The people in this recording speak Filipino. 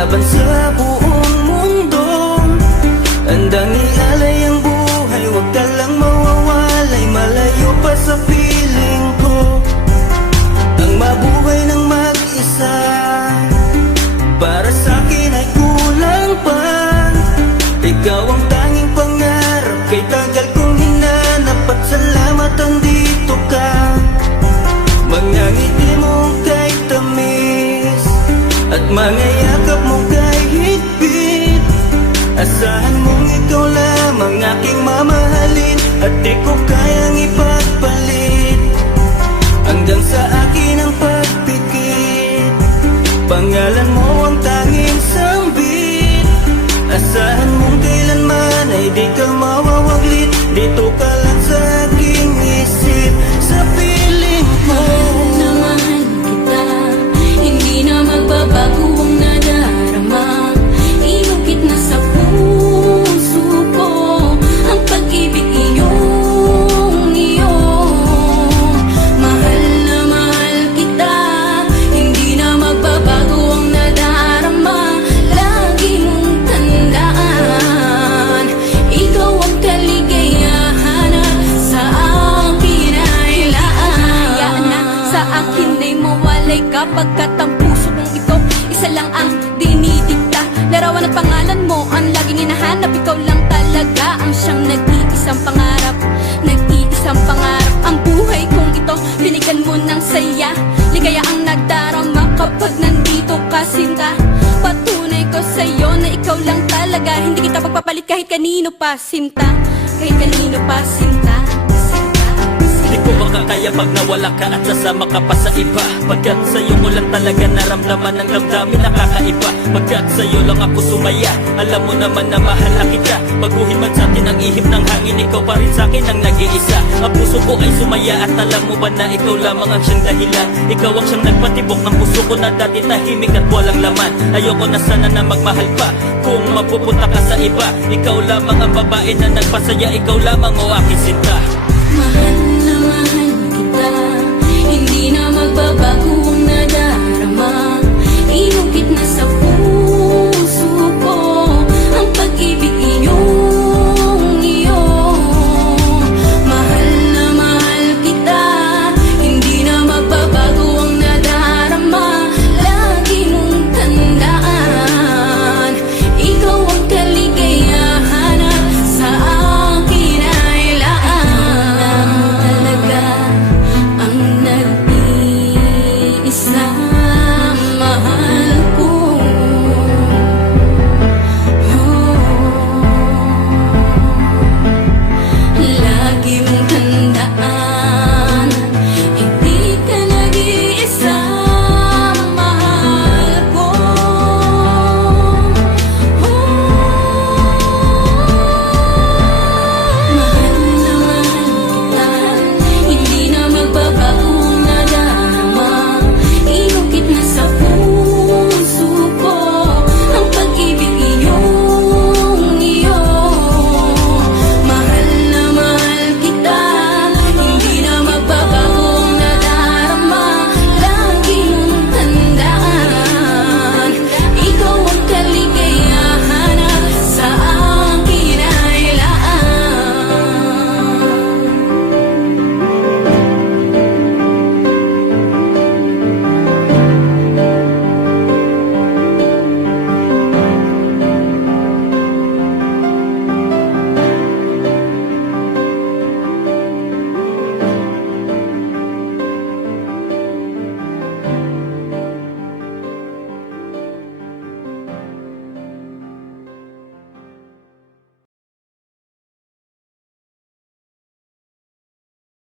laban sa buong mundo. Handang ialay ang buhay, huwag ka lang mawawalay, malayo pa sa piling ko. Ang mabuhay ng mag-isa, para sa'kin ay kulang pa. Ikaw ang tanging pangarap, kay tagal kong hinanap, at salamat andito ka. Mga ngiti mo kay tamis, at mga yakap mo kay higpit. Asahan mong ikaw lamang aking mamahalin, at di ko kayang ipagpalit. Hanggang sa akin ang pagpikit, pangalan mo ang tanging sambit. Asahan mong kailanman ay di ka mawawaglit, dito ka lang sa aking isip, sa piling ko. Mahal kita, hindi na magbabago ang nadarama. Inukit na sa puso ko ang pag-ibig iyong iyo. Mahal na mahal kita, hindi na magbabago ang nadarama. Lagi mong tandaan, ikaw ang kaligayahan sa akin ay laan. Sa akin ay mawalay kapagkat ang puso kong ito isa lang ang dinidikta. Larawan at pangalan mo ang laging hinahanap, ikaw lang talaga ang siyang nag-iisang pangarap. Nag-iisang pangarap ang buhay kong ito, binigyan mo ng saya. Ligaya ang nadarama kapag nandito ka, sinta. Patunay ko sa'yo na ikaw lang talaga, hindi kita pagpapalit kahit kanino pa, sinta. Kahit kanino pa, sinta. Di ko makakaya pag nawala ka at sasama ka pa sa iba. Pagkat sa'yo mo lang talaga naramdaman ang damdamin nakakaiba. Pagkat sa'yo lang ako sumaya, alam mo naman na mahal na kita. Baguhin man sa atin ang ihip ng hangin, ikaw pa rin sa'kin ang nag-iisa. Ang puso ko ay sumaya at alam mo ba na ikaw lamang ang siyang dahilan. Ikaw ang siyang nagpatibok ng puso ko na dati tahimik at walang laman. Ayoko na sana na magmahal pa kung mapupunta ka sa iba. Ikaw lamang ang babae na nagpasaya, ikaw lamang o aking sinta. Mahal na mahal kita, hindi na magbabago